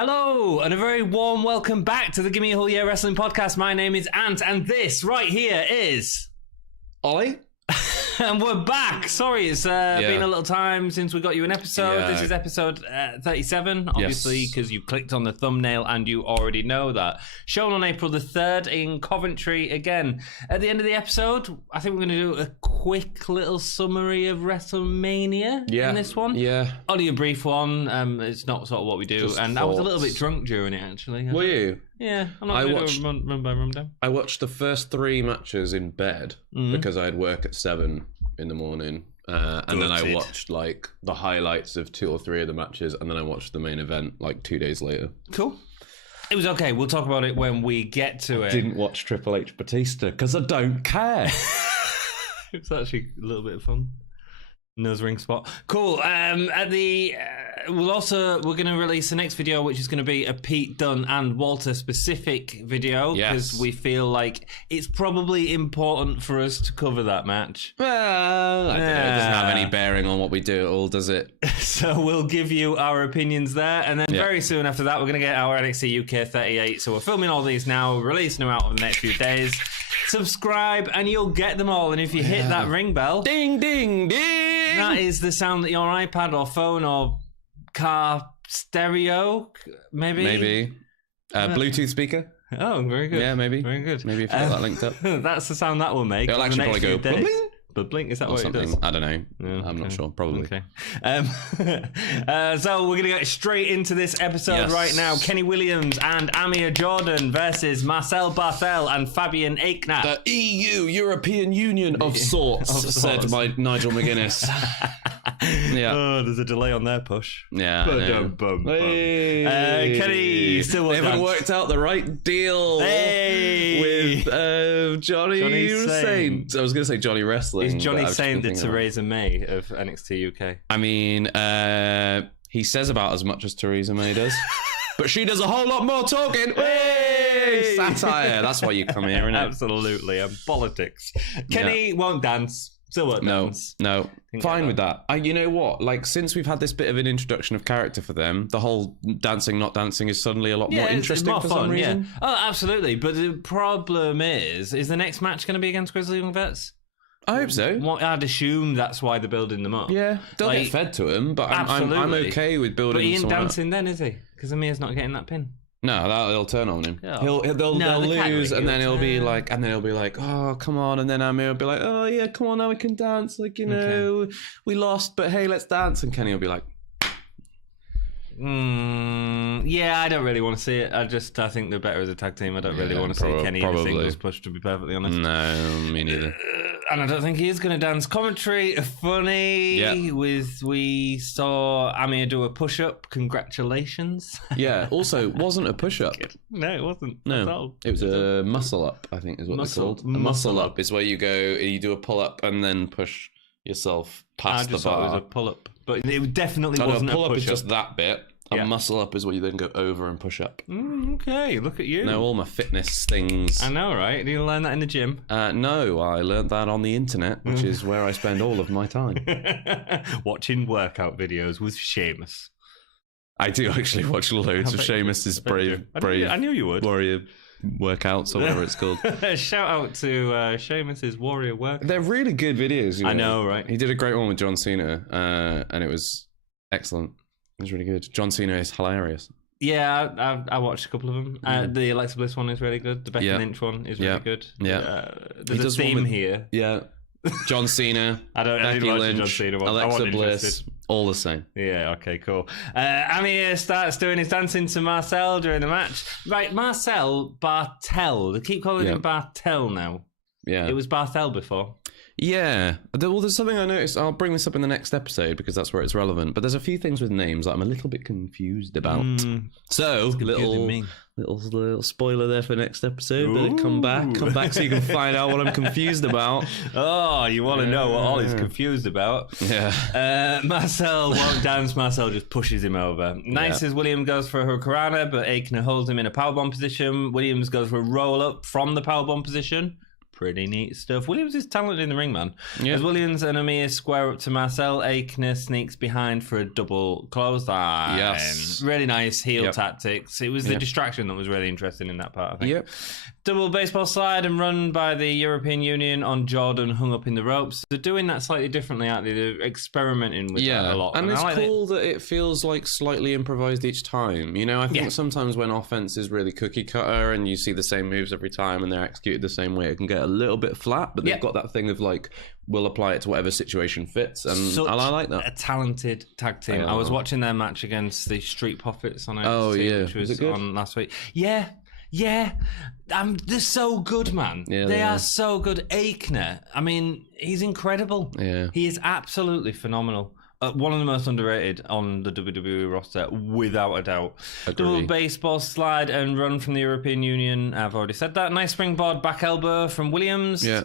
Hello, and a very warm welcome back to the Gimme Whole Year Wrestling Podcast. My name is Ant, and this right here is... Ollie? And we're back. Sorry, it's been a little time since we got you an episode. This is episode 37, obviously, because you clicked on the thumbnail and you already know that. Shown on April the 3rd in Coventry again. At the end of the episode, I think we're going to do a quick little summary of WrestleMania in this one. Yeah. Only a brief one. It's not sort of what we do. Just and thoughts. I was a little bit drunk during it, actually. Were you? Yeah, I'm not going to do a run by run down. I watched the first 3 matches in bed because I had work at 7 in the morning. And then I watched like the highlights of 2 or 3 of the matches, and then I watched the main event like 2 days later. Cool. It was okay. We'll talk about it when we get to it. Didn't watch Triple H Batista because I don't care. It's actually a little bit of fun. Nose ring spot. Cool. We're going to release the next video, which is going to be a Pete Dunne and Walter specific video, because we feel like it's probably important for us to cover that match. Well, I don't know. It doesn't have any bearing on what we do at all, does it? So we'll give you our opinions there, and then very soon after that, we're going to get our NXT UK 38. So we're filming all these now, releasing them out over the next few days. Subscribe and you'll get them all. And if you hit that ring bell, ding, ding, ding, that is the sound that your iPad or phone or car stereo, maybe Bluetooth speaker. Oh, very good. Yeah, maybe. Very good. Maybe if you got that linked up. That's the sound that will make. It'll actually probably go bling. But blink, is that Or what something. it does? I don't know. Yeah, I'm not sure. Probably. Okay. So we're going to get straight into this episode right now. Kenny Williams and Amir Jordan versus Marcel Barthel and Fabian Aichner. The EU, European Union of sorts, said by Nigel McGuinness. Oh, there's a delay on their push. Yeah. Kenny still they haven't worked out the right deal with Johnny Saint. I was going to say Johnny Wrestling. Is Johnny Saint the Theresa May of NXT UK? I mean, he says about as much as Theresa May does, but she does a whole lot more talking. Hey! Satire. That's why you come here, isn't it? Absolutely. And politics. Kenny won't dance. Still won't dance. No. Fine with that. You know what? Like, since we've had this bit of an introduction of character for them, the whole dancing, not dancing is suddenly a lot more interesting for some reason. Yeah. Oh, absolutely. But the problem is the next match going to be against Grizzly Young Vets? I hope so. I'd assume that's why they're building them up. Yeah, they'll get fed to him, but I'm okay with building. But he ain't dancing then, is he? Because Amir's not getting that pin. No, they'll turn on him. Oh. They'll lose, and then he'll be like, oh, come on, and then Amir will be like, oh yeah, come on, now we can dance. Like, you know, we lost, but hey, let's dance. And Kenny will be like, yeah, I don't really want to see it. I think they're better as a tag team. I don't really want to see Kenny in a singles push, to be perfectly honest. No, me neither. And I don't think he is going to dance. Commentary, funny. We saw Amir do a push-up. Congratulations. Yeah, also, wasn't a push-up. No, it wasn't. No, it was a muscle-up, I think is what they're called. A muscle-up is where you go, you do a pull-up and then push yourself past the bar. It was a pull-up. But it definitely wasn't a push-up. Pull-up is just that bit. A muscle-up is where you then go over and push up. Okay, look at you. Know all my fitness things. I know, right? Did you learn that in the gym? No, I learned that on the internet, which is where I spend all of my time. Watching workout videos with Sheamus. I do actually watch loads of Sheamus's brave I knew you would. warrior workouts or whatever it's called. Shout out to Sheamus's warrior workouts. They're really good videos. You know? I know, right? He did a great one with John Cena, and it was excellent. It was really good. John Cena is hilarious. Yeah, I watched a couple of them. The Alexa Bliss one is really good. The Becky Lynch one is really good. Yeah. There's a theme here. Yeah. John Cena, Becky Lynch, John Cena one. Alexa Bliss, all the same. Yeah, okay, cool. Amir starts doing his dancing to Marcel during the match. Right, Marcel Barthel. They keep calling him Barthel now. Yeah. It was Barthel before. Yeah. Well, there's something I noticed. I'll bring this up in the next episode because that's where it's relevant. But there's a few things with names that I'm a little bit confused about. So, little spoiler there for next episode. But come back so you can find out what I'm confused about. Oh, you want to know what Ollie's confused about? Yeah. Marcel won't dance. Marcel just pushes him over. Nice as Williams goes for a Hurricanrana, but Aichner holds him in a powerbomb position. Williams goes for a roll up from the powerbomb position. pretty neat stuff. Williams is talented in the ring, man. Yeah. As Williams and Amir square up to Marcel, Aichner sneaks behind for a double clothesline. Yes. Really nice heel tactics. It was the distraction that was really interesting in that part, I think. Yep. Double baseball slide and run by the European Union on Jordan hung up in the ropes. They're doing that slightly differently, aren't they? They're experimenting with that a lot. And it's cool that it feels like slightly improvised each time. You know, I think sometimes when offense is really cookie cutter and you see the same moves every time and they're executed the same way, it can get a little bit flat, but they've got that thing of like, we'll apply it to whatever situation fits, and I like that. A talented tag team. I was watching their match against the Street Profits on NXT, which was on last week. Yeah, they're so good, man. Yeah, they are so good. Aichner, I mean, he's incredible. Yeah, he is absolutely phenomenal. One of the most underrated on the WWE roster, without a doubt. Double baseball slide and run from the European Union. I've already said that. Nice springboard back elbow from Williams. Yeah.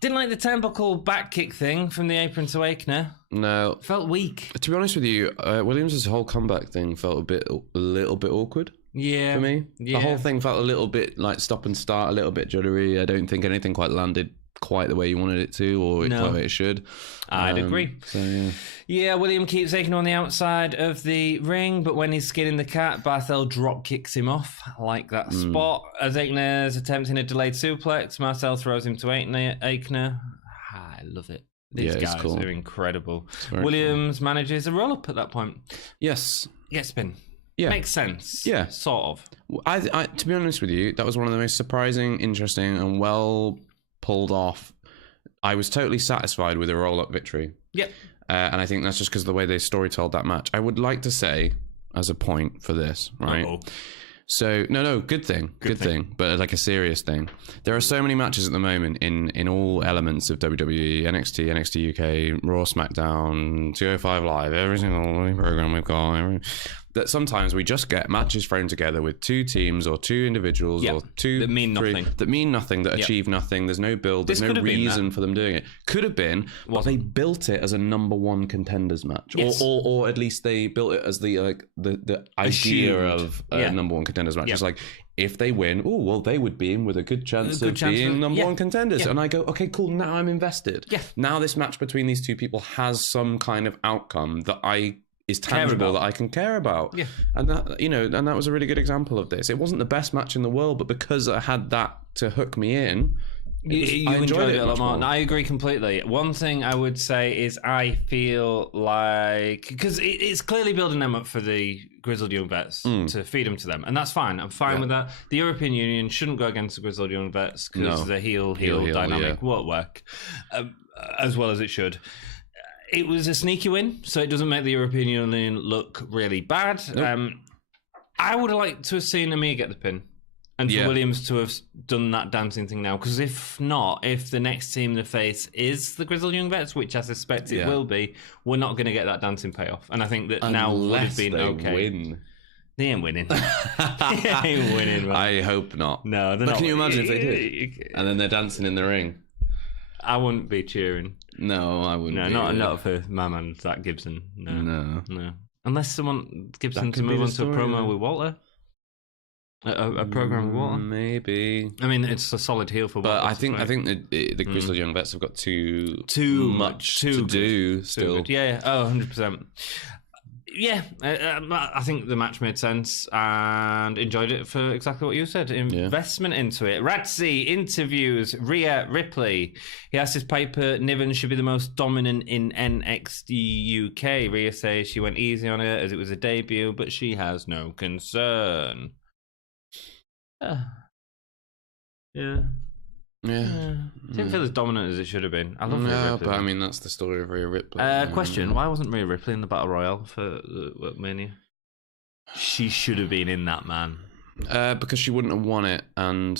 Didn't like the turnbuckle back kick thing from the apron to Aichner. No. Felt weak. To be honest with you, Williams' whole comeback thing felt a little bit awkward. Yeah. For me. Yeah. The whole thing felt a little bit like stop and start, a little bit juddery. I don't think anything quite landed quite the way you wanted it to, or quite the way it should. I'd agree. So, yeah, William keeps Aichner on the outside of the ring, but when he's skinning the cat, Barthel drop kicks him off. I like that spot. As Aichner's attempting a delayed suplex, Marcel throws him to Aichner. I love it. These guys are incredible. Williams manages a roll-up at that point. Yes. Yes, spin. Yeah. Makes sense. Yeah. Sort of. I, to be honest with you, that was one of the most surprising, interesting, and well pulled off. I was totally satisfied with a roll-up victory. Yep. And I think that's just because of the way they storytold that match. I would like to say, as a point for this, right? Uh-oh. So, no, good thing, but like a serious thing. There are so many matches at the moment in all elements of WWE, NXT, NXT UK, Raw, SmackDown, 205 Live, every single program we've got, that sometimes we just get matches thrown together with two teams or two individuals or two that mean nothing, that achieve nothing. There's no build, there's no reason for them doing it. Could have been, but they built it as a number one contenders match, or at least they built it as the idea of a number one contenders match. It's like, if they win, they would be in with a good chance of being number one contenders. And I go, okay, cool, now I'm invested. Yeah. Now this match between these two people has some kind of outcome that is tangible, that I can care about. Yeah. And that was a really good example of this. It wasn't the best match in the world, but because I had that to hook me in, you enjoyed it a lot more. And I agree completely. One thing I would say is I feel like, because it's clearly building them up for the Grizzled Young Vets to feed them to them, and that's fine. I'm fine with that. The European Union shouldn't go against the Grizzled Young Vets because the heel dynamic won't work as well as it should. It was a sneaky win, so it doesn't make the European Union look really bad. Nope. I would have liked to have seen Amir get the pin, and for Williams to have done that dancing thing now, because if not, if the next team they face is the Grizzled Young Vets, which I suspect it will be, we're not going to get that dancing payoff. And I think that now would have been okay. Win. They ain't winning. They ain't winning, man. I hope not. No, they're not. Can you imagine if they did? And then they're dancing in the ring. I wouldn't be cheering. No, I wouldn't. No, not for my man Zack Gibson. No. Unless someone Gibson to move on to a promo with Walter, a program with Walter. Maybe. I mean, it's a solid heel for Walter. But I think the Grizzled Young Vets have got too much to do still. Yeah. 100%. Yeah, I think the match made sense and enjoyed it for exactly what you said. Investment into it. Ratsy interviews Rhea Ripley. He asks if Piper Niven should be the most dominant in NXT UK. Rhea says she went easy on her as it was a debut, but she has no concern. Didn't feel as dominant as it should have been. I love Rhea Ripley. But I mean, that's the story of Rhea Ripley. Question: why wasn't Rhea Ripley in the Battle Royale for Mania? She should have been in that, man. Because she wouldn't have won it, and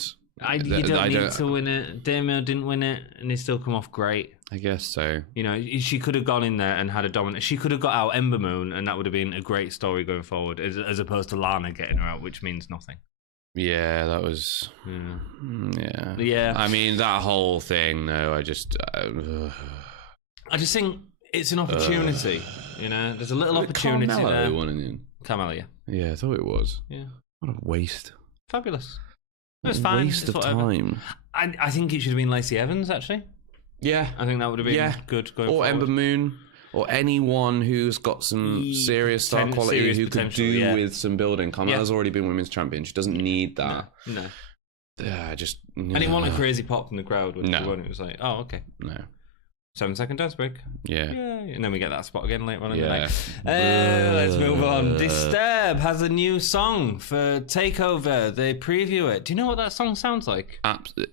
you don't need to win it. Damio didn't win it, and he still come off great. I guess so. You know, she could have gone in there and had a dominant. She could have got out Ember Moon, and that would have been a great story going forward, as opposed to Lana getting her out, which means nothing. Yeah, that was... Yeah. I mean, that whole thing, though, I just think it's an opportunity, you know? There's a little opportunity there. Carmella, yeah, I thought it was. Yeah. What a waste. Fabulous. It was fine. Waste of time. I think it should have been Lacey Evans, actually. Yeah. I think that would have been good going forward. Or Ember Moon. Or anyone who's got some serious star quality who could do with some building. Carmella's already been women's champion. She doesn't need that. No. And it wasn't a crazy pop from the crowd. It was like, oh, okay. No. 7-second dance break. Yeah. And then we get that spot again later on in the night. Let's move on. Disturbed has a new song for TakeOver. They preview it. Do you know what that song sounds like?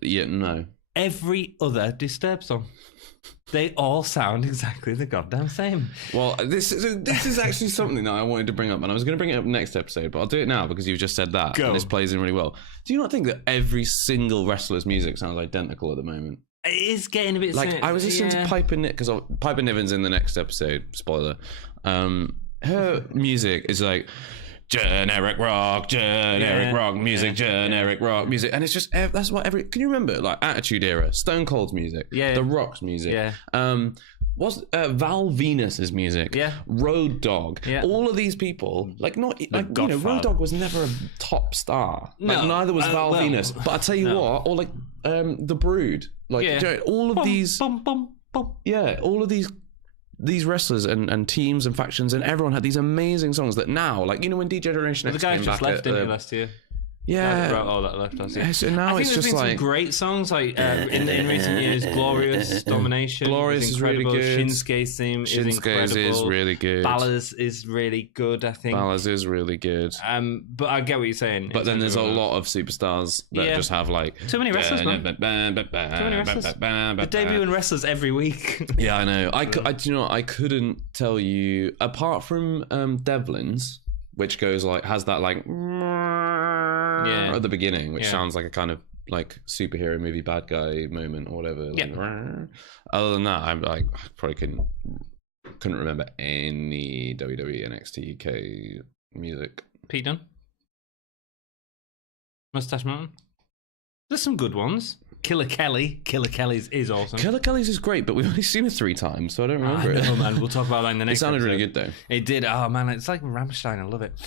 No. Every other Disturbed song. They all sound exactly the goddamn same. Well, this is actually something that I wanted to bring up, and I was going to bring it up next episode, but I'll do it now because you've just said that. And this plays in really well. Do you not think that every single wrestler's music sounds identical at the moment? It is getting a bit... I was listening to Piper because Piper Niven's in the next episode, spoiler. Her music is like... generic rock music, generic rock music, and it's just that's what can you remember like Attitude Era, Stone Cold's music, The Rock's music, what's Val Venus's music, Road Dogg, all of these people, Road Dogg was never a top star, neither was Val Venus, but I tell you what, or The Brood, all of these, all of these wrestlers and teams and factions and everyone had these amazing songs that now, when D-Generation X came back, the guy just left last year. Yeah. That left us. Yeah. So now I think it's just some great songs in recent years. Glorious, Domination. Glorious is really good. Shinsuke's theme is incredible. is really good. Ballas is really good, I think. Ballas is really good. But I get what you're saying. But then there's a lot of superstars that just have too many wrestlers, man. Too many wrestlers. They're debuting wrestlers every week. Yeah, I know. I couldn't tell you apart from Devlin's, which goes has that at the beginning, which sounds like a kind of superhero movie bad guy moment or whatever. Other than that, I probably couldn't remember any WWE NXT UK music. Pete Dunne, Mustache Mountain. There's some good ones. Killer Kelly's is awesome. Killer Kelly's is great, but we've only seen it 3 times, so I don't remember it. Oh man, we'll talk about that in the next. It sounded episode. really good though. It did. Oh man, it's like Rammstein. I love it.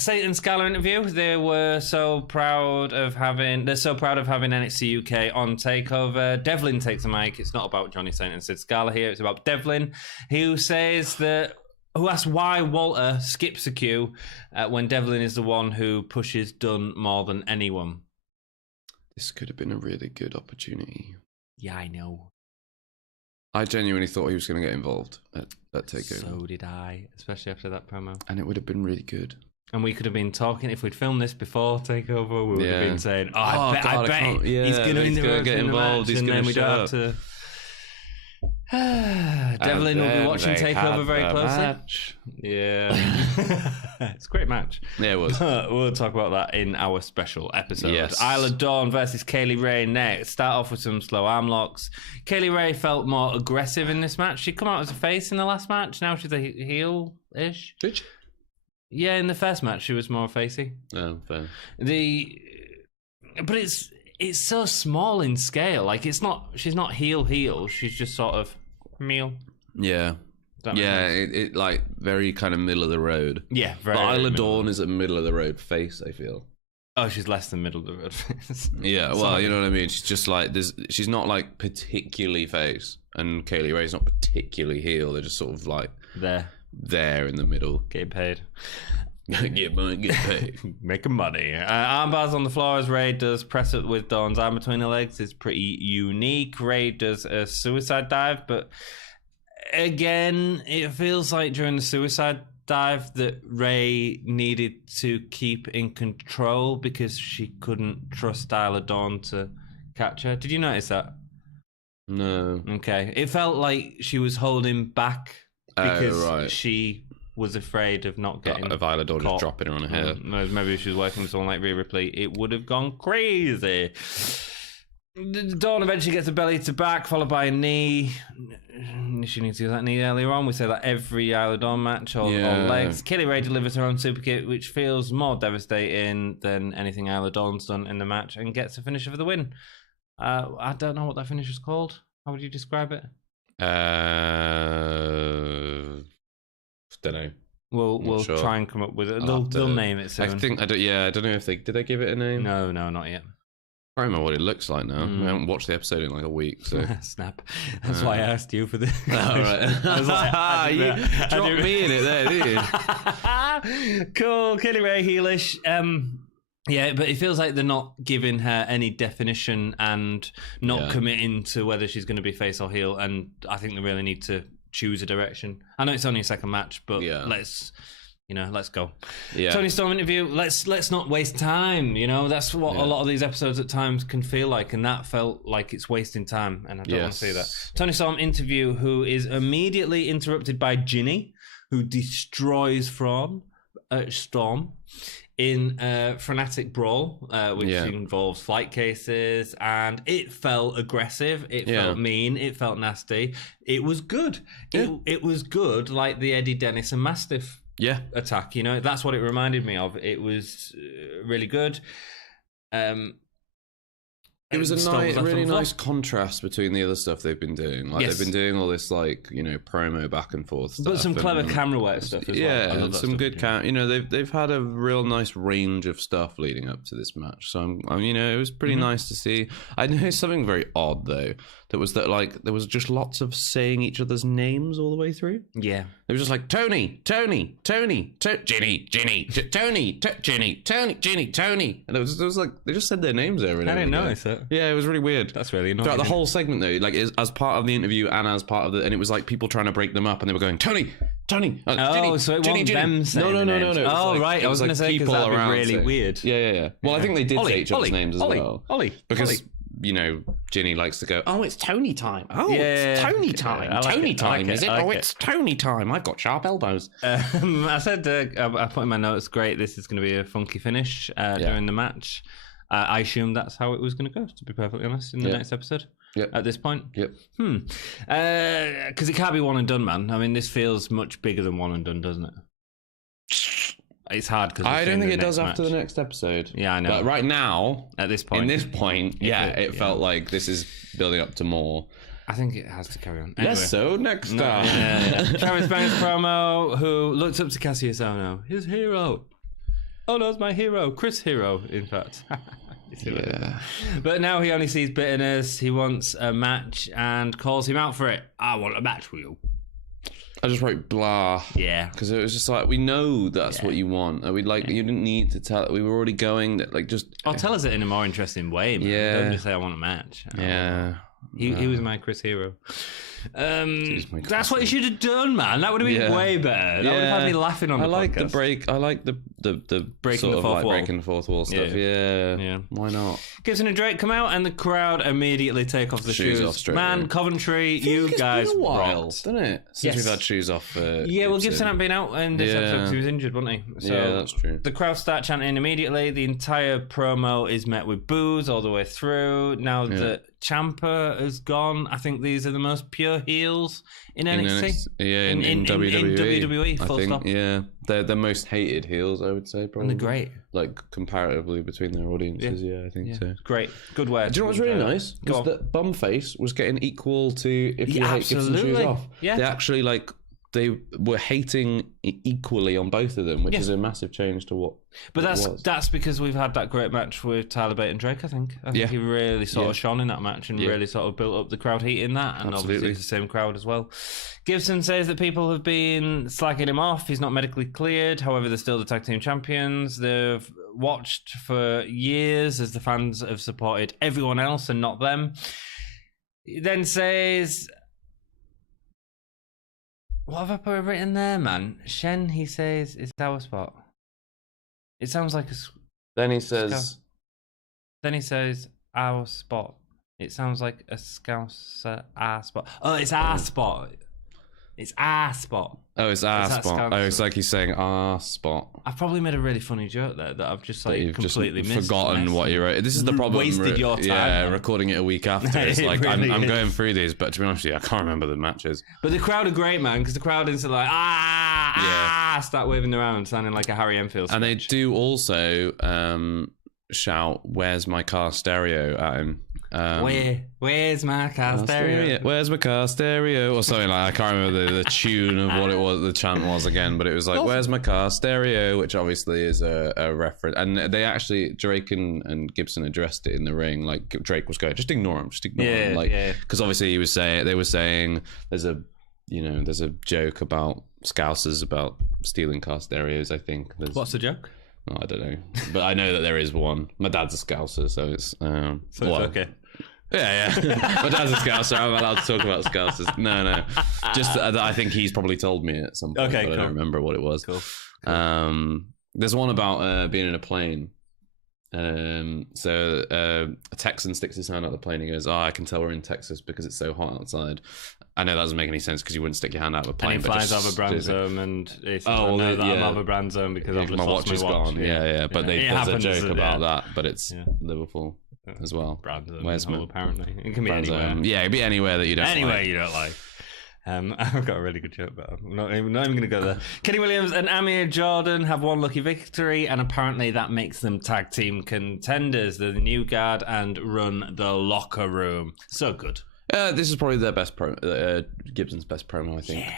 Satan Scala interview. They're so proud of having NXT UK on TakeOver. Devlin takes the mic. It's not about Johnny Saint and Sid Scala here. It's about Devlin, who asks why Walter skips a queue when Devlin is the one who pushes Dunn more than anyone. This could have been a really good opportunity. Yeah, I know. I genuinely thought he was going to get involved at TakeOver. So did I, especially after that promo. And it would have been really good. And we could have been talking, if we'd filmed this before TakeOver, we would have been saying, I bet he's going to get involved. He's going to show up. To... Devlin will be watching TakeOver very closely. Yeah. It's a great match. Yeah, it was. We'll talk about that in our special episode. Yes. Isla Dawn versus Kaylee Ray next. Start off with some slow arm locks. Kaylee Ray felt more aggressive in this match. She'd come out as a face in the last match. Now she's a heel-ish. Did she? Yeah, in the first match she was more facey. Oh, fair. But it's so small in scale. She's not heel. She's just sort of meal. Yeah. It very kind of middle of the road. Yeah, very. But Isla Dawn is a middle of the road face, I feel. Oh, she's less than middle of the road face. Yeah, well, you know what I mean. She's just she's not particularly face, and Kaylee Ray's not particularly heel. They're just sort of there in the middle, getting paid. Get paid. Making money. Armbars on the floor as Ray does press it with Dawn's arm between her legs is pretty unique. Ray does a suicide dive, but again, it feels like during the suicide dive that Ray needed to keep in control because she couldn't trust Isla Dawn to catch her. Did you notice that? No. Okay. It felt like she was holding back because she was afraid of not getting of Isla Dawn just dropping her on her head. Maybe if she was working with someone like Rhea Ripley, it would have gone crazy. Dawn eventually gets a belly to back, followed by a knee. She needs to use that knee earlier on. We say that every Isla Dawn match or legs. Kaylee Ray delivers her own super kick, which feels more devastating than anything Isla Dawn's done in the match, and gets a finisher for the win. I don't know what that finish is called. How would you describe it? Don't know. We'll try and come up with it. They'll name it soon. I don't know if did they give it a name? No, not yet. I remember what it looks like now. I haven't watched the episode in like a week, so snap. That's why I asked you for the. All right. I was like, you dropped me in it there, didn't you? Cool, Kelly Ray heelish. Yeah, but it feels like they're not giving her any definition and not committing to whether she's going to be face or heel. And I think they really need to choose a direction. I know it's only a second match, but let's go. Yeah. Toni Storm interview. Let's not waste time. That's what a lot of these episodes at times can feel like, and that felt like it's wasting time, and I don't want to see that. Toni Storm interview, who is immediately interrupted by Gimme, who destroys Storm in a frenetic brawl, which involves flight cases, and it felt aggressive. It felt mean. It felt nasty. It was good. It was good, like the Eddie Dennis and Mastiff attack. That's what it reminded me of. It was really good. It was a really nice contrast between the other stuff they've been doing. They've been doing all this promo back and forth stuff, but some clever camera work stuff as well. Yeah, and some good they've had a real nice range of stuff leading up to this match. So it was pretty nice to see. I know something very odd though. There was just lots of saying each other's names all the way through. Yeah, it was just like Tony, Ginny, Tony, Ginny, and it was like they just said their names over and over. I didn't notice it. Yeah, it was really weird. That's really annoying. Throughout the whole segment though, as part of the interview and as part of and it was like people trying to break them up, and they were going Tony. Ginny, so it wasn't them saying No. Oh, right. I was going to say, because that'd be really weird. Yeah. Well, I think they did say each other's names as well. Because Ginny likes to go, oh, it's Tony time. Oh, it's Tony time. Tony time, is it? Oh, it's Tony time. I've got sharp elbows. I said, I put in my notes, great, this is going to be a funky finish during the match. I assumed that's how it was going to go, to be perfectly honest, in the next episode. At this point. Because it can't be one and done, man. I mean, this feels much bigger than one and done, doesn't it? It's hard because I don't think it does after the next episode. Yeah, I know. But right now, at this point, it felt like this is building up to more. I think it has to carry on. Anyway. Yes, so next time. Travis Banks promo, who looks up to Cassius Ohno, his hero. Oh no, it's my hero, Chris Hero, in fact. But now he only sees bitterness. He wants a match and calls him out for it. I want a match with you. I just wrote blah. Yeah. Because it was just like, we know that's what you want. You didn't need to tell. We were already going that, just. I'll tell us it in a more interesting way, man. Yeah. Don't just say I want a match. Yeah. He was my Chris Hero. That's what you should have done, man. That would have been way better. That would have had me laughing on the podcast. The break. I like the breaking the fourth wall stuff. Yeah. Why not? Gibson and Drake come out, and the crowd immediately take off the shoes. Off man, Coventry, you guys it's been a while, hasn't it? Since we've had shoes off. Well, Gibson hadn't been out in this episode because he was injured, wasn't he? So that's true. The crowd start chanting immediately. The entire promo is met with boos all the way through. Now that Ciampa has gone, I think these are the most pure heels in NXT. In WWE. Full stop. Yeah, they're the most hated heels, I would say, probably. And they're great. Comparatively between their audiences, I think so. Great. Good work. Do you know what's really nice? Was that Bumface was getting equal to if you hate Gibson shoes off. Yeah. They actually, they were hating equally on both of them, which is a massive change to what. But that's because we've had that great match with Tyler Bate and Drake. I think he really sort of shone in that match and really sort of built up the crowd heat in that, and obviously it's the same crowd as well. Gibson says that people have been slacking him off. He's not medically cleared. However, they're still the tag team champions. They've watched for years as the fans have supported everyone else and not them. He then says, what have I put written there, man? Shen, he says, is our spot. It sounds like a... Then he says, our spot. It sounds like a Scouser, our spot. Oh, it's our spot. It's our spot. Oh, it's our spot. Oh, it's like he's saying our spot. I've probably made a really funny joke there that I've just completely missed. Forgotten what you wrote. This is the problem. Wasted your time. Yeah, recording it a week after. It's like really I'm going through these, but to be honest with you, I can't remember the matches. But the crowd are great, man, because the crowd is like start waving their arms, sounding like a Harry Enfield speech. And they do also shout, "Where's my car stereo?" at him. Where's my car stereo? Where's my car stereo? Or something like I can't remember the tune of what it was, the chant was again, but it was like, where's my car stereo? Which obviously is a reference. And they actually, Drake and Gibson addressed it in the ring. Like Drake was going, just ignore him. Like, because obviously they were saying there's a joke about Scousers about stealing car stereos, I think. What's the joke? Oh, I don't know, but I know that there is one. My dad's a Scouser, so it's it's okay. Yeah. My dad's a Scouser. I'm allowed to talk about Scousers. No. Just I think he's probably told me at some point. Okay, but I don't remember what it was. Cool. There's one about being in a plane. So a Texan sticks his hand out the plane and he goes, I can tell we're in Texas because it's so hot outside. I know that doesn't make any sense because you wouldn't stick your hand out of a plane. And he flies over brand zone and he says, I'm over brand zone because I've just my lost watch. Gone. Yeah. But there's a joke about that, but it's Liverpool as well. Brand zone. Where's apparently. It can be anywhere. Yeah, it'd be anywhere that you don't like. You don't like. I've got a really good joke, but I'm not even going to go there. Kenny Williams and Amir Jordan have one lucky victory, and apparently that makes them tag team contenders. They're the new guard and run the locker room. So good. This is probably their best Gibson's best promo, I think. Yeah,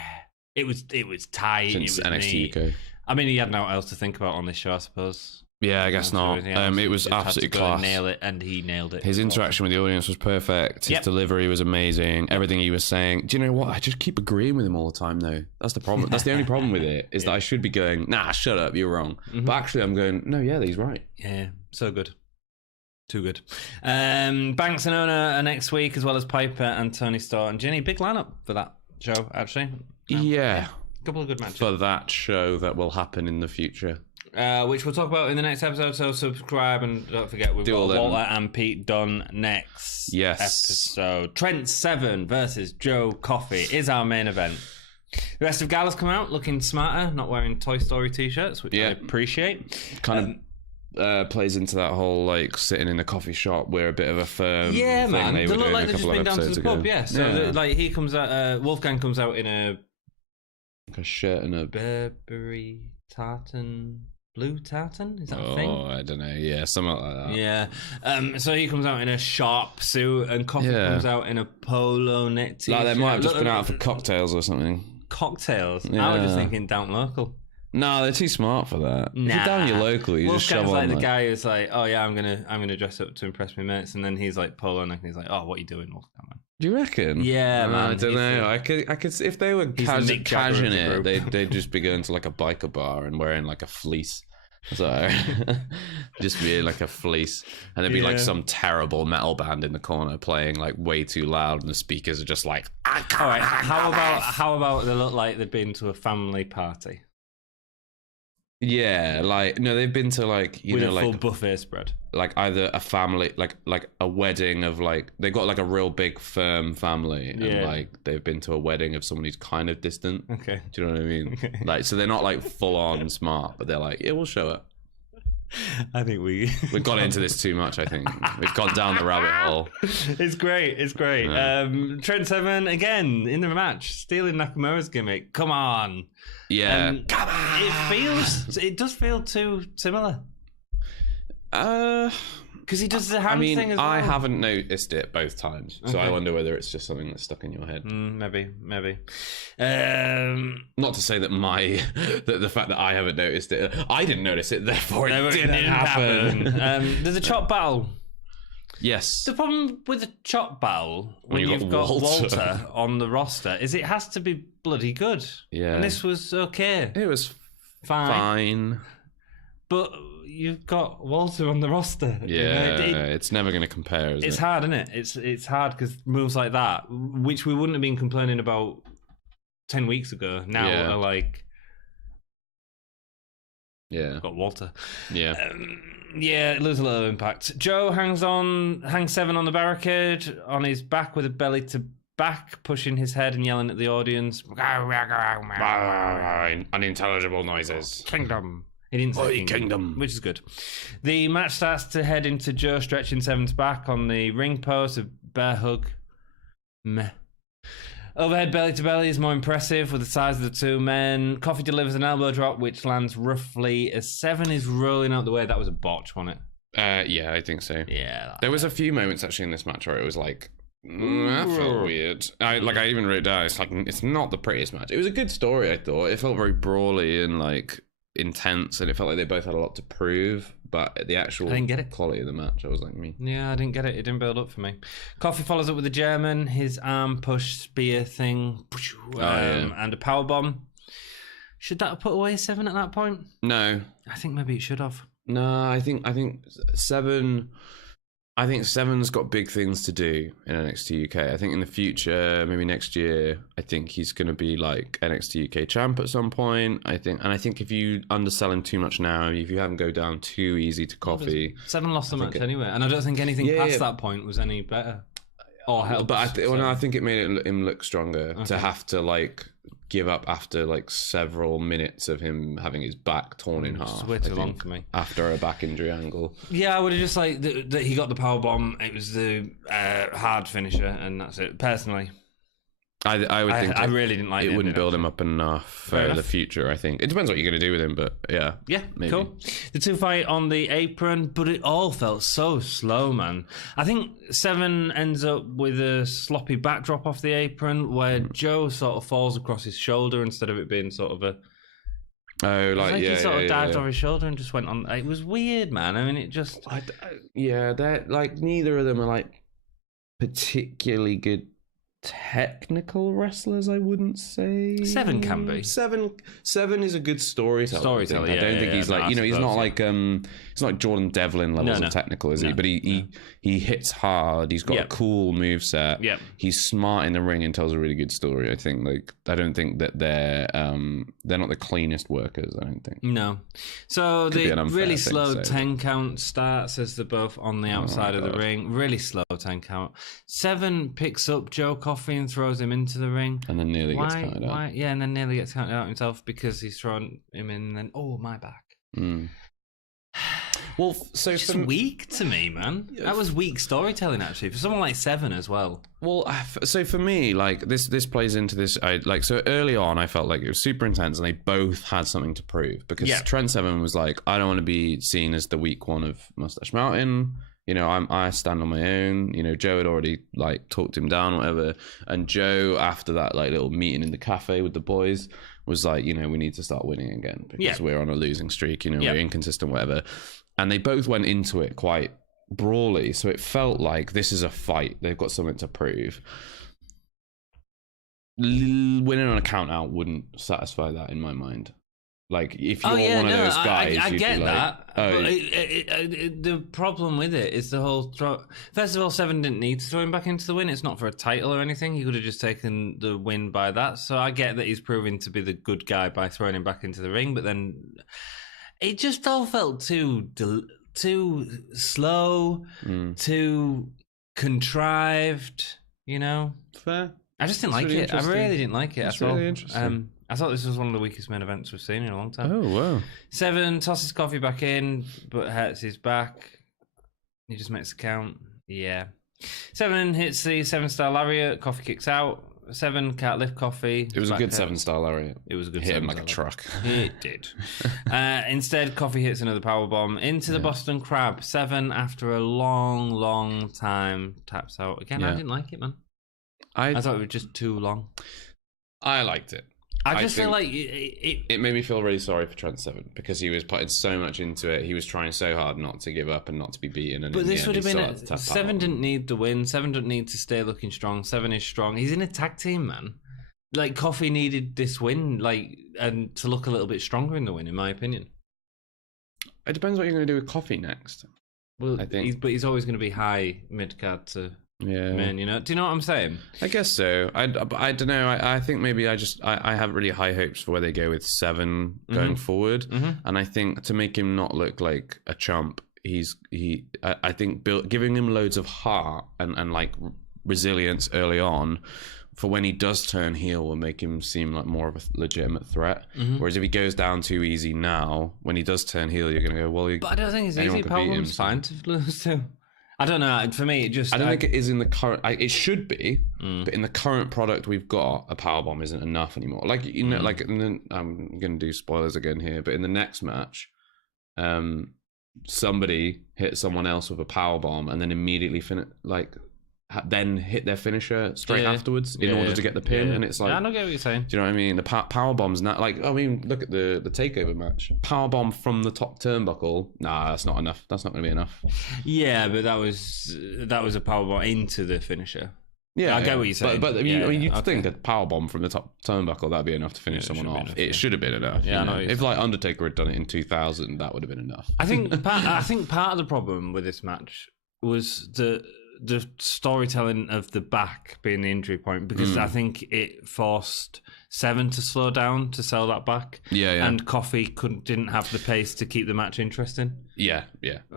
it was tight. Since it was NXT UK. I mean, he had no else to think about on this show, I suppose. Yeah, I guess not. It was absolutely class. Nail it, and he nailed it. His interaction with the audience was perfect. His delivery was amazing. Everything he was saying. Do you know what? I just keep agreeing with him all the time, though. That's the problem. That's the only problem with it, is that I should be going, nah, shut up, you're wrong. Mm-hmm. But actually, I'm going, no, yeah, he's right. Yeah, so good. Too good. Banks and Ona are next week, as well as Piper and Tony Storm and Ginny. Big lineup for that show, actually. Yeah. A couple of good matches. For that show that will happen in the future. Which we'll talk about in the next episode, so subscribe and don't forget we've got Walter and Pete Dunne next episode. Trent Seven versus Joe Coffey is our main event. The rest of Gala's come out looking smarter, not wearing Toy Story t-shirts, which I appreciate. Kind of plays into that whole like sitting in a coffee shop where a bit of a firm thing man. They look like they've just been down to the pub, So like he comes out, Wolfgang comes out in a shirt and a Burberry tartan. Blue tartan? Is that a thing? Oh, I don't know. Yeah, something like that. Yeah. So he comes out in a sharp suit and Coffey comes out in a polo knit t-shirt. Like they might have just been out for cocktails or something. Cocktails? Yeah. I was just thinking down local. No, they're too smart for that. Nah. If you're down your local, you just shove on. Like the guy who's like, oh yeah, I'm gonna dress up to impress my mates, and then he's like polo neck, and he's like, oh, what are you doing, Wolfgang? Do you reckon? Yeah, man. I don't know. I could. If they were casual in it, they'd just be going to like a biker bar and wearing like a fleece. So just be like a fleece, and there'd be like some terrible metal band in the corner playing like way too loud, and the speakers are just like. All right. How about they look like they've been to a family party? Yeah, like no, they've been to like with a full buffet spread, like either a family, like a wedding of like they got like a real big firm family, and like they've been to a wedding of someone who's kind of distant. Okay, do you know what I mean? Okay. Like, so they're not like full on smart, but they're like, yeah, we'll show up. I think we've got into this too much. I think we've gone down the rabbit hole. It's great. Yeah. Trent Seven again in the match, stealing Nakamura's gimmick. Come on. Yeah. Come on. It does feel too similar. Because he does the hand thing as well. I haven't noticed it both times, so I wonder whether it's just something that's stuck in your head. Maybe. Not to say that the fact that I haven't noticed it, I didn't notice it, therefore it didn't happen. There's a chop battle. Yes. The problem with the chop battle when you've got Walter on the roster is it has to be bloody good. Yeah. And this was okay. It was fine. But you've got Walter on the roster. Yeah, it's never going to compare, is it? It's hard, isn't it? It's hard because moves like that, which we wouldn't have been complaining about 10 weeks ago, now are like... Yeah. Got Walter. Yeah. It loses a little impact. Joe hangs Seven on the barricade on his back with a belly to back, pushing his head and yelling at the audience. Unintelligible noises. Kingdom. He didn't say kingdom, which is good. The match starts to head into Joe stretching Seven's back on the ring post, a bear hug. Meh. Overhead belly to belly is more impressive with the size of the two men. Coffey delivers an elbow drop, which lands roughly as Seven is rolling out the way. That was a botch, wasn't it? Yeah, I think so. Yeah. There was a few moments actually in this match where it was like, that felt weird. I even wrote down, it's not the prettiest match. It was a good story, I thought. It felt very brawly and like intense, and it felt like they both had a lot to prove. But the actual quality of the match, I was like, Yeah, I didn't get it. It didn't build up for me. Coffey follows up with the German, his arm push spear thing, and a powerbomb. Should that have put away Seven at that point? No. I think maybe it should have. No, I think Seven. I think Seven's got big things to do in NXT UK. I think in the future, maybe next year, I think he's going to be like NXT UK champ at some point. I think if you undersell him too much now, if you have him go down too easy to Coffey. Seven lost the match anyway, and I don't think anything past that point was any better or helped. But I think it made him look stronger to have to like give up after like several minutes of him having his back torn in half. Way too long for me. After a back injury angle. Yeah, I would have just like that he got the power bomb. It was the hard finisher, and that's it. Personally, I would think I really didn't like it. It wouldn't build him up enough for the future, I think. It depends what you're going to do with him, but yeah. Yeah, maybe. Cool. The two fight on the apron, but it all felt so slow, man. I think Seven ends up with a sloppy backdrop off the apron where Joe sort of falls across his shoulder instead of it being sort of a... he sort of dived off his shoulder and just went on. It was weird, man. I mean, it just... they're like, neither of them are like particularly good technical wrestlers, I wouldn't say. Seven can be. Seven is a good storyteller. I don't think he's like, he's not like he's not like Jordan Devlin levels of technical, is he? But he hits hard. He's got a cool moveset. Yeah. He's smart in the ring and tells a really good story. I think I don't think that they're not the cleanest workers, I don't think. No. So the really slow 10 count starts as they're both on the outside of the ring. Really slow 10 count. Seven picks up Joe Coffey and throws him into the ring. And then nearly gets counted out. Yeah, and then nearly gets counted out himself because he's thrown him in and then, my back. Well, so it's just weak to me, man. That was weak storytelling, actually, for someone like Seven as well. Well, so for me, like this plays into this. So early on, I felt like it was super intense, and they both had something to prove because Trent Seven was like, I don't want to be seen as the weak one of Mustache Mountain. I stand on my own. Joe had already like talked him down, or whatever. And Joe, after that like little meeting in the cafe with the boys, was like, we need to start winning again because we're on a losing streak. We're inconsistent, whatever. And they both went into it quite brawly, so it felt like this is a fight. They've got something to prove. Winning on a count out wouldn't satisfy that in my mind. Like, if you're one of those guys, I get like, that. But the problem with it is the whole first of all, Seven didn't need to throw him back into the win. It's not for a title or anything. He could have just taken the win by that. So I get that he's proving to be the good guy by throwing him back into the ring. But then it just all felt too slow, too contrived. Fair. I just didn't like it. I really didn't like it at all. Really interesting. I thought this was one of the weakest main events we've seen in a long time. Oh, wow. Seven tosses Coffey back in, but hurts his back. He just makes the count. Yeah. Seven hits the 7-star lariat. Coffey kicks out. Seven can't lift Coffey. It was a good 7-star lariat. It was a good hit him like a truck. It did. Instead, Coffey hits another powerbomb into the Boston Crab. Seven, after a long, long time, taps out. Again, I didn't like it, man. I thought it was just too long. I liked it. I just feel like it made me feel really sorry for Trent Seven because he was putting so much into it. He was trying so hard not to give up and not to be beaten. And but this would have been Seven didn't need the win. Seven didn't need to stay looking strong. Seven is strong. He's in a tag team, man. Like, Coffey needed this win, and to look a little bit stronger in the win, in my opinion. It depends what you're going to do with Coffey next. Well, I think, but he's always going to be high mid card to. Yeah, man, do you know what I'm saying? I guess so. I don't know. I think maybe I have really high hopes for where they go with Seven going forward, and I think to make him not look like a chump, I think giving him loads of heart and like resilience early on for when he does turn heel will make him seem like more of a legitimate threat. Whereas if he goes down too easy now, when he does turn heel, you're going to go, well, but I don't think it's easy. Powerbomb's fine to lose to. I don't know. For me, it just... I don't think it is in the current... it should be, but in the current product we've got, a powerbomb isn't enough anymore. Like, I'm going to do spoilers again here, but in the next match, somebody hit someone else with a power bomb and then immediately then hit their finisher straight afterwards in order to get the pin, and it's like, I don't get what you're saying. Do you know what I mean? The power bomb's not like, I mean, look at the takeover match. Power bomb from the top turnbuckle. Nah, that's not enough. That's not going to be enough. Yeah, but that was a power bomb into the finisher. Yeah, I get what you're saying. But I mean, you'd think a power bomb from the top turnbuckle, that'd be enough to finish someone off. It should have been enough. Yeah, if like Undertaker had done it in 2000, that would have been enough. I think part of the problem with this match was the storytelling of the back being the injury point, because I think it forced Seven to slow down to sell that back. Yeah. And Coffey didn't have the pace to keep the match interesting. Yeah.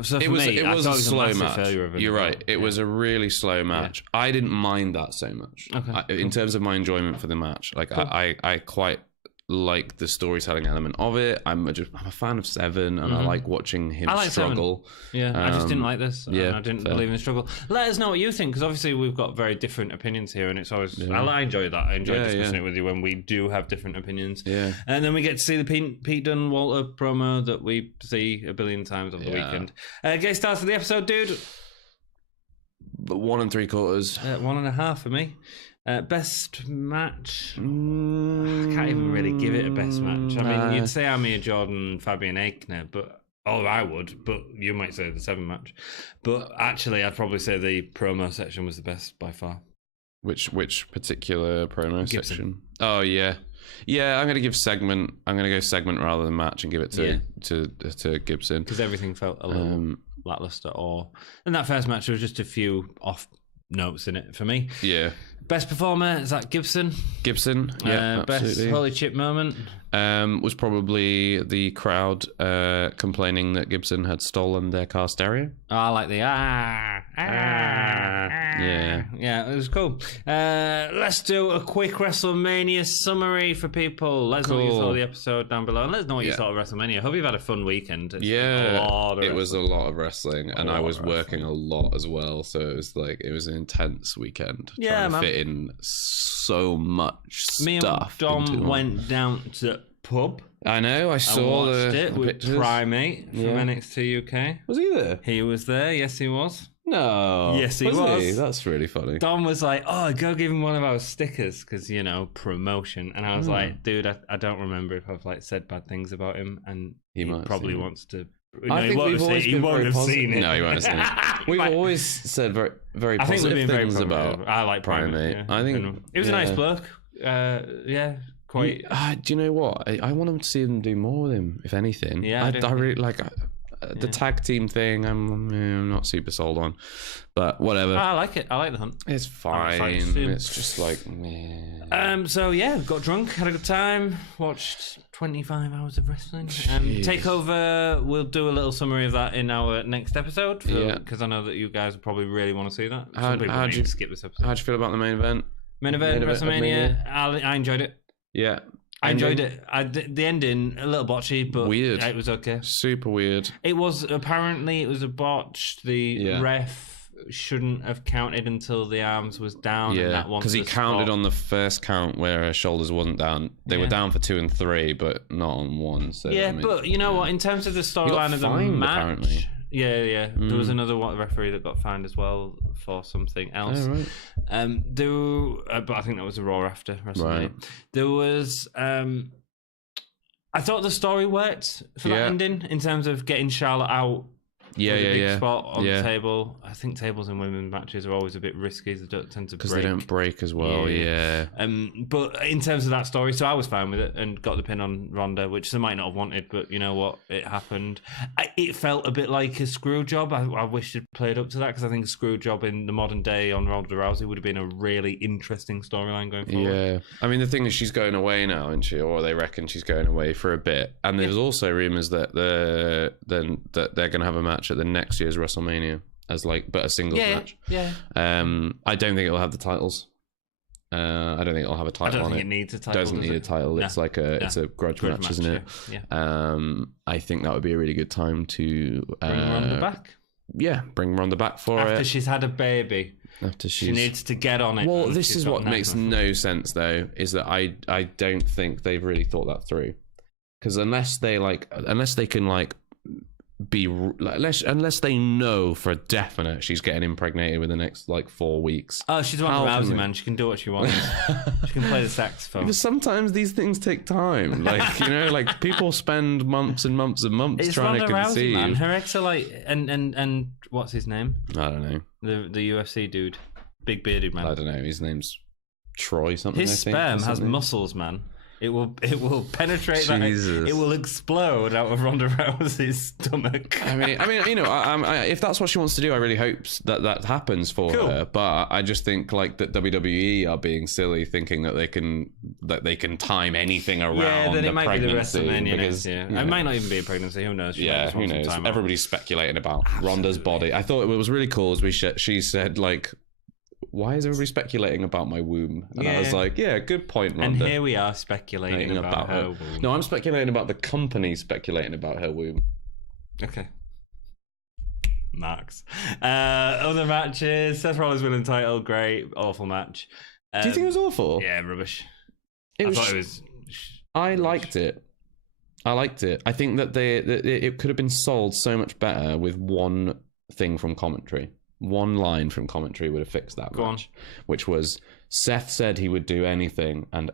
So it was a slow match. You're right. It was a really slow match. Yeah. I didn't mind that so much. Okay. In terms of my enjoyment for the match, like cool. I quite like the storytelling element of it. I'm a fan of Seven, and I like watching him struggle. Seven. Yeah, I just didn't like this. Yeah, I didn't believe in the struggle. Let us know what you think, because obviously we've got very different opinions here, and it's always I enjoy that. I enjoy discussing it with you when we do have different opinions. Yeah, and then we get to see the Pete Dunne Walter promo that we see a billion times over the weekend. Get started for the episode, dude. 1 3/4. 1.5 for me. Best match? I can't even really give it a best match. I mean, you'd say Amir, Jordan, Fabian Aichner, but I would. But you might say the Seven match. But actually, I'd probably say the promo section was the best by far. Which particular promo Gibson. Section? Oh yeah. I'm going to give segment. I'm going to go segment rather than match and give it to Gibson, because everything felt a little lackluster. And that first match, there was just a few off notes in it for me. Yeah. Best performer, is that Gibson? Gibson, yeah, absolutely. Best Holy Chip moment? Was probably the crowd complaining that Gibson had stolen their car stereo. Oh, I like the Yeah, it was cool. Let's do a quick WrestleMania summary for people. Let us know what you thought of the episode down below, and let us know what you thought of WrestleMania. I hope you've had a fun weekend. It was a lot of wrestling, and I was working a lot as well, so it was an intense weekend. Trying to fit in so much stuff. Me and Dom went down to the pub. I know, I saw it with Primate from NXT UK. Was he there? He was there, yes he was. No. Yes, he was. That's really funny. Dom was like, go give him one of our stickers, because, promotion. And I was like, dude, I don't remember if I've said bad things about him, and he probably wants to. I think he won't have seen it. No, he won't have seen it. We've always said very, very positive things about I like Primate. Yeah. I think he was a nice bloke. Quite. Do you know what? I want him to see them do more with him, if anything. Yeah, I really like the tag team thing. I'm not super sold on, but whatever. I like it. I like the hunt. It's fine. It's just like meh. So got drunk, had a good time, watched 25 hours of wrestling. Takeover, we'll do a little summary of that in our next episode, because I know that you guys probably really want to see that. Some people need to skip this episode. How'd you feel about the main event? Main event WrestleMania. I enjoyed it. Yeah. I enjoyed it. The ending, a little botchy, but weird. It was okay. Super weird. It was a botch. The ref shouldn't have counted until the arms was down. Yeah, because he counted on the first count where her shoulders wasn't down. They were down for 2 and 3, but not on 1. So, but you know what? In terms of the storyline of the match... Apparently. Yeah. There was another referee that got fined as well for something else. Oh, right. But I think that was a Raw after WrestleMania. Right. There was... I thought the story worked for that ending in terms of getting Charlotte out. Spot on the table. I think tables in women's matches are always a bit risky. They don't tend to break. Because they don't break as well, yeah. But in terms of that story, so I was fine with it and got the pin on Ronda, which they might not have wanted, but you know what? It happened. It felt a bit like a screw job. I wish it played up to that, because I think a screw job in the modern day on Ronda Rousey would have been a really interesting storyline going forward. Yeah. I mean, the thing is, she's going away now, isn't she? Or they reckon she's going away for a bit. And there's also rumours that they're going to have a match at the next year's WrestleMania as but a singles match. Yeah. I don't think it'll have the titles. I don't think it'll have a title on it. I don't think it needs a title. Doesn't need a title. No. It's it's a grudge match, isn't it? Yeah. I think that would be a really good time to bring Ronda back. Yeah, bring Ronda back for after she's had a baby. She needs to get on it. Well, this is what makes no sense, though, is that I don't think they've really thought that through. Because unless they can unless they know for a definite she's getting impregnated within the next like 4 weeks. Oh, she's Ronda Rousey, man. She can do what she wants. She can play the saxophone. Because sometimes these things take time. Like, you know, like people spend months and months and months trying to conceive. Rousey, man. Her ex are like, and what's his name? I don't know. The UFC dude, big bearded man. I don't know. His name's Troy something. His sperm has muscles, man. It will penetrate that. It will explode out of Ronda Rousey's stomach. I mean, you know, if that's what she wants to do, I really hope that happens for her. But I just think like that WWE are being silly, thinking that they can time anything around. Yeah, then it might be the pregnancy WrestleMania next year. It might not even be a pregnancy. Who knows? Who knows? Everybody's speculating about Ronda's body. I thought it was really cool as she said like, why is everybody speculating about my womb? And I was like, yeah, good point, Ronda. And here we are speculating about her womb. No, I'm speculating about the company speculating about her womb. Okay. Marks. Other matches. Seth Rollins winning the title. Great. Awful match. Do you think it was awful? Yeah, rubbish. I liked it. I think that it could have been sold so much better with one thing from commentary. One line from commentary would have fixed that match, which was Seth said he would do anything and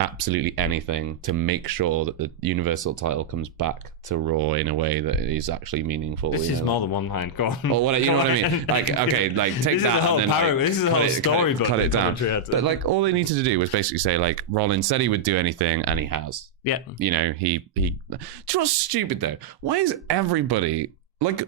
absolutely anything to make sure that the Universal title comes back to Raw in a way that is actually meaningful. This is more than one line. Go on. Or what, you know what I mean? Like, okay, like take that and then this is a whole storybook. Cut it down. But like, all they needed to do was basically say like, Rollins said he would do anything, and he has. Yeah. You know, he. Do you know what's stupid though? Why is everybody like?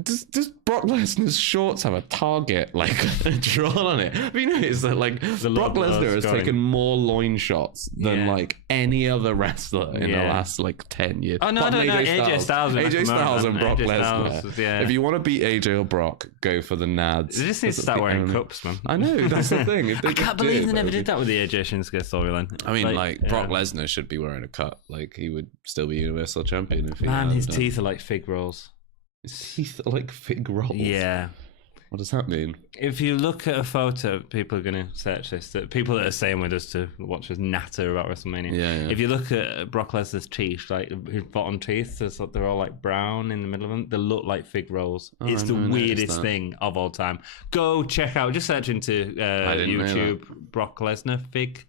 Does Brock Lesnar's shorts have a target like drawn on it? Have you noticed that like Brock Lesnar has taken more loin shots than like any other wrestler in the last like 10 years? Oh no, AJ Styles and Brock Lesnar. Yeah. If you want to beat AJ or Brock, go for the nads. They just need to start wearing cups, man. I know, that's the thing. I can't believe they never did that with the AJ Shinsuke storyline. I mean, like Brock Lesnar should be wearing a cut. Like he would still be Universal Champion if he. Man, his teeth are like fig rolls. His teeth are like fig rolls. Yeah. What does that mean? If you look at a photo, people are going to search this. That people that are staying with us to watch us natter about WrestleMania. Yeah. If you look at Brock Lesnar's teeth, like his bottom teeth, they're all like brown in the middle of them. They look like fig rolls. It's the weirdest thing of all time. Go check out. Just search into YouTube Brock Lesnar fig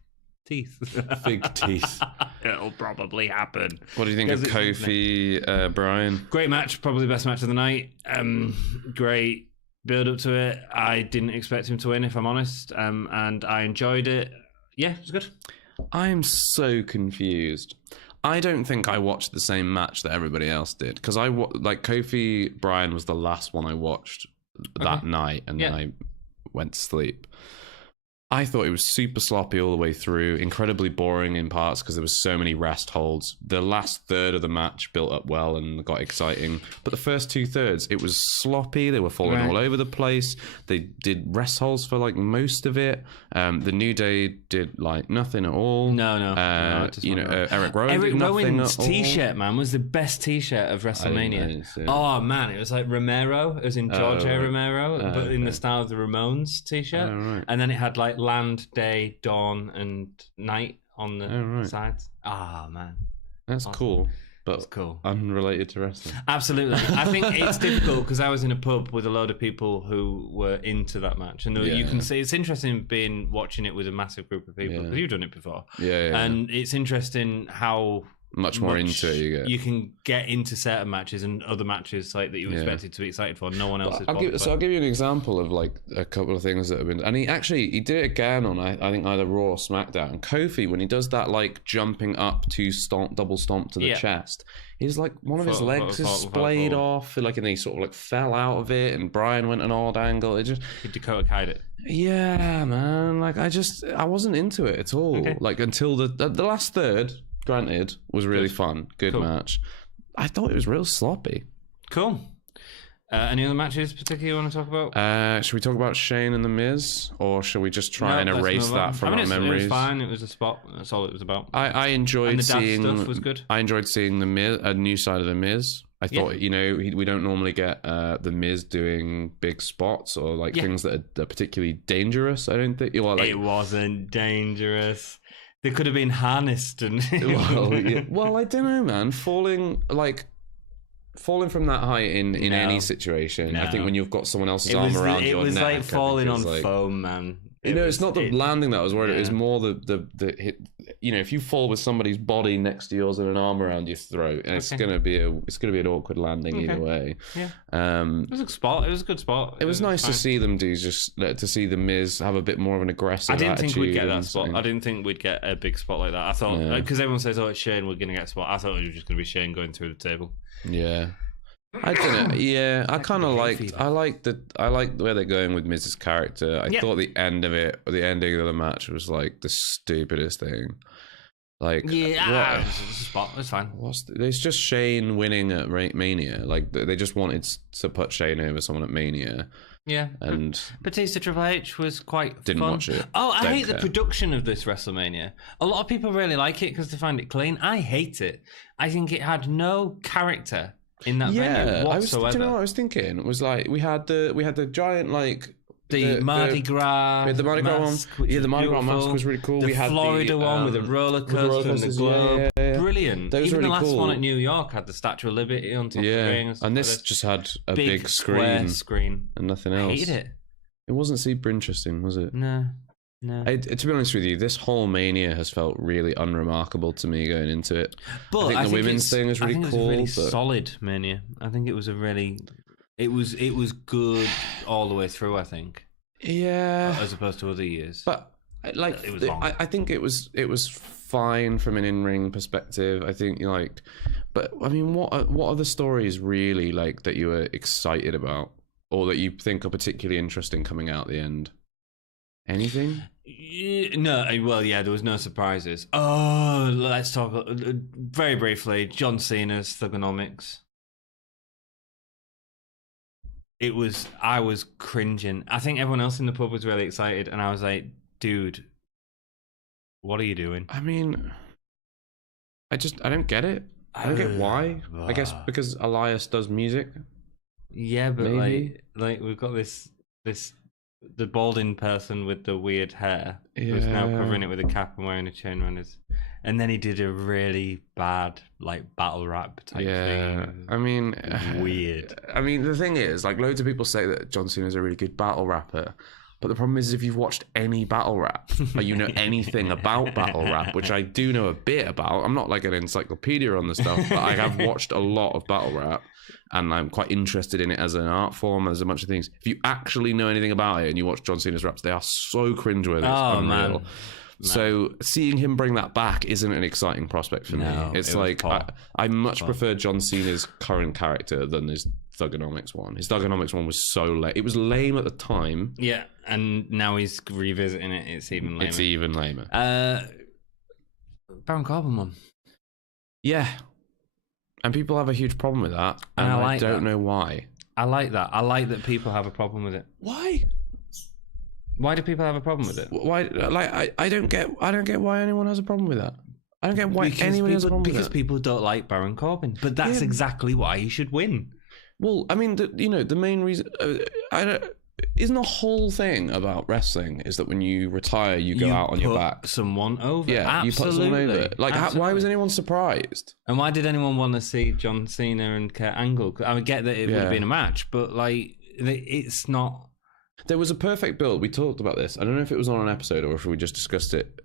teeth. Fig teeth. It'll probably happen. What do you think of Kofi Bryan? Great match, probably the best match of the night. Great build up to it. I didn't expect him to win, if I'm honest, and I enjoyed it. Yeah, it was good. I'm so confused. I don't think I watched the same match that everybody else did, because Kofi Bryan was the last one I watched that night, and then I went to sleep. I thought it was super sloppy all the way through, incredibly boring in parts because there was so many rest holds. The last third of the match built up well and got exciting, but the first 2/3 it was sloppy. They were falling all over the place. They did rest holds for like most of it. The New Day did like nothing at all. No, Eric Rowan did nothing Rowan's t-shirt, man, was the best t-shirt of WrestleMania. Oh man, it was like Romero. It was in George Romero, but in the style of the Ramones t-shirt, and then it had like land, day, dawn, and night on the sides. Ah, man. That's awesome. Cool. But it's cool. Unrelated to wrestling. Absolutely. I think it's difficult because I was in a pub with a load of people who were into that match. And you can see it's interesting watching it with a massive group of people because you've done it before. And it's interesting how much more into it you can get into certain matches and other matches like that you expected to be excited for. No one else is. I'll give you an example of like a couple of things that have been, and he did it again on I think either Raw or SmackDown. Kofi, when he does that like jumping up to double stomp to the chest, he's like one of his legs is splayed off, like, and he sort of like fell out of it, and Brian went an odd angle. It just Dakota Kai'd it. Yeah, man. Like I wasn't into it at all. Okay. Like until the last third. Granted, was really fun. Good match. I thought it was real sloppy. Cool. Any other matches particularly you want to talk about? Should we talk about Shane and The Miz? Or should we just try and erase that from our memories? It was fine. It was a spot. That's all it was about. I enjoyed seeing... And the stuff was good. I enjoyed seeing The Miz, a new side of The Miz. I thought, we don't normally get The Miz doing big spots or like things that are particularly dangerous, I don't think. It wasn't dangerous. They could have been harnessed and... well, I don't know, man. Falling, like... falling from that height in any situation. No. I think when you've got someone else's arm around your neck, it was like falling on foam, man. It's not the landing that I was worried about. It was more the hit. If you fall with somebody's body next to yours and an arm around your throat, and it's gonna be an awkward landing either way. Yeah. It was a spot. It was a good spot. It was nice to see them to see the Miz have a bit more of an aggressive attitude. I didn't think we'd get that spot. I didn't think we'd get a big spot like that. I thought because everyone says, "Oh, it's Shane, we're gonna get a spot." I thought it was just gonna be Shane going through the table. Yeah. I don't know. Yeah, I kind of liked. I liked where they're going with Miz's character. I thought the ending of the match was like the stupidest thing. Like, it's a spot. It's fine. It's just Shane winning at Mania. Like they just wanted to put Shane over someone at Mania. Yeah, and Batista Triple H was quite didn't fun. Watch it. Oh, I hate the production of this WrestleMania. A lot of people really like it because they find it clean. I hate it. I think it had no character in that venue whatsoever. Do you know what I was thinking? It was like we had the giant the Mardi Gras. The Mardi Gras one. Yeah, the Mardi Gras mask was really cool. We had Florida one with the roller coaster and the globe. Yeah. Brilliant. That was Even really the last cool. one at New York had the Statue of Liberty on top of the ring. And this just had a big screen and nothing else. I hated it. It wasn't super interesting, was it? No. To be honest with you, this whole Mania has felt really unremarkable to me going into it. But I think the women's thing was really cool. It was a really solid Mania. I think it was it was good all the way through. I think. Yeah. As opposed to other years, but like it was I think it was fine from an in-ring perspective. I think but I mean, what are the stories really like that you were excited about, or that you think are particularly interesting coming out the end? Anything? No, well, yeah, there was no surprises. Oh, let's talk very briefly. John Cena's Thugonomics. I was cringing. I think everyone else in the pub was really excited, and I was like, dude, what are you doing? I mean, I don't get it. I don't get why. I guess because Elias does music. Yeah, but maybe. like we've got this the balding person with the weird hair who's now covering it with a cap and wearing a chain around his. And then he did a really bad battle rap type thing. I mean, weird. I mean, the thing is, loads of people say that John Cena is a really good battle rapper. But the problem is, if you've watched any battle rap, or you know anything about battle rap, which I do know a bit about, I'm not like an encyclopedia on the stuff, but I have watched a lot of battle rap, and I'm quite interested in it as an art form. There's a bunch of things. If you actually know anything about it and you watch John Cena's raps, they are so cringeworthy. It's unreal. Man. So seeing him bring that back isn't an exciting prospect for me. It's I much prefer John Cena's current character than his Thugonomics one. His Thugonomics one was so lame. It was lame at the time. Yeah, and now he's revisiting it. It's even lamer. Baron Corbin one. Yeah. And people have a huge problem with that. And I don't know why. I like that. I like that people have a problem with it. Why? Why do people have a problem with it? Why? I don't get why anyone has a problem with that. I don't get why anyone has a problem with that. Because people don't like Baron Corbin. But that's exactly why he should win. Well, I mean, the main reason... isn't the whole thing about wrestling is that when you retire, you go out on your back? Someone over. Yeah, absolutely. You put someone over. Why was anyone surprised? And why did anyone want to see John Cena and Kurt Angle? I would get that it would have been a match, but it's not... There was a perfect build. We talked about this. I don't know if it was on an episode or if we just discussed it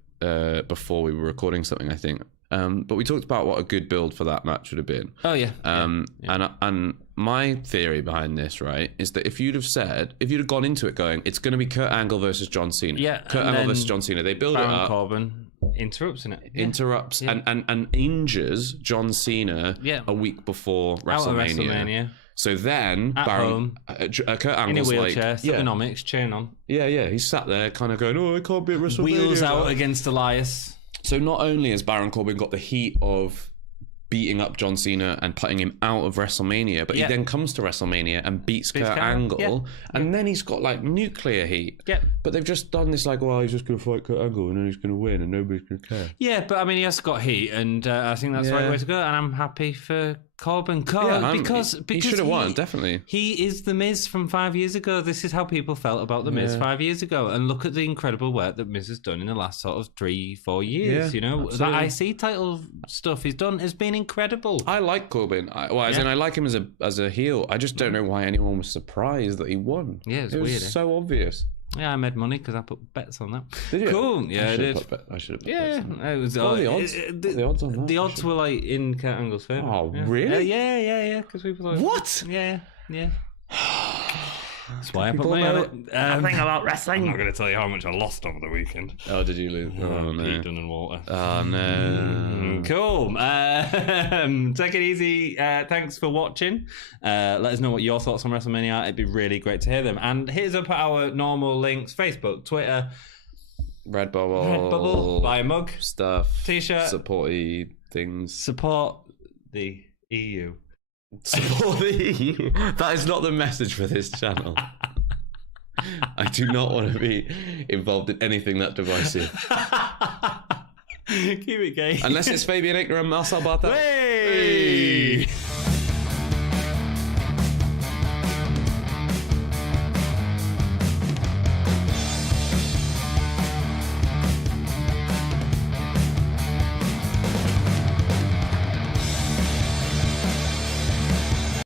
before we were recording something, I think. But we talked about what a good build for that match would have been. Oh, yeah. And my theory behind this, right, is that if you'd have gone into it going, it's going to be Kurt Angle versus John Cena. Yeah. Kurt Angle versus John Cena. They build Baron it up. Corbin interrupts in it. Interrupts and injures John Cena a week before WrestleMania. Out of WrestleMania. So then, Kurt Angle's in a wheelchair, Thugonomics, chain on. Yeah. He's sat there kind of going, oh, I can't be at WrestleMania. Wheels out against Elias. So not only has Baron Corbin got the heat of beating up John Cena and putting him out of WrestleMania, but he then comes to WrestleMania and beats Kurt Angle, and then he's got nuclear heat. Yeah. But they've just done this well, he's just going to fight Kurt Angle and then he's going to win and nobody's going to care. Yeah, but I mean, he has got heat, and I think that's the right way to go, and I'm happy for Corbin, because he should have won, definitely. He is the Miz from 5 years ago. This is how people felt about the Miz 5 years ago, and look at the incredible work that Miz has done in the last sort of 3-4 years. You know, absolutely. that IC title stuff he's done has been incredible. I like Corbin. I like him as a heel. I just don't know why anyone was surprised that he won. Yeah, it was weird. So obvious. Yeah, I made money because I put bets on that. Did you? Cool. Yeah, I did. I should have put bets on that. It was the odds. The odds on that. The odds were like in Kurt Angle's favour. Oh, really? Yeah. Because we thought. What? Yeah. That's why I put money on it. Nothing about wrestling. I'm not going to tell you how much I lost over the weekend. Oh, did you lose? Oh, no. Pete Dunne and Walter. Oh, no. Cool. Take it easy. Thanks for watching. Let us know what your thoughts on WrestleMania are. It'd be really great to hear them. And here's up our normal links: Facebook, Twitter, Redbubble, buy a mug, stuff, t-shirt, supporty things. Support the EU. Support the EU. That is not the message for this channel. I do not want to be involved in anything that divisive. Keep it gay. Unless it's Fabian Ickram, Marcel Bartel. Hey!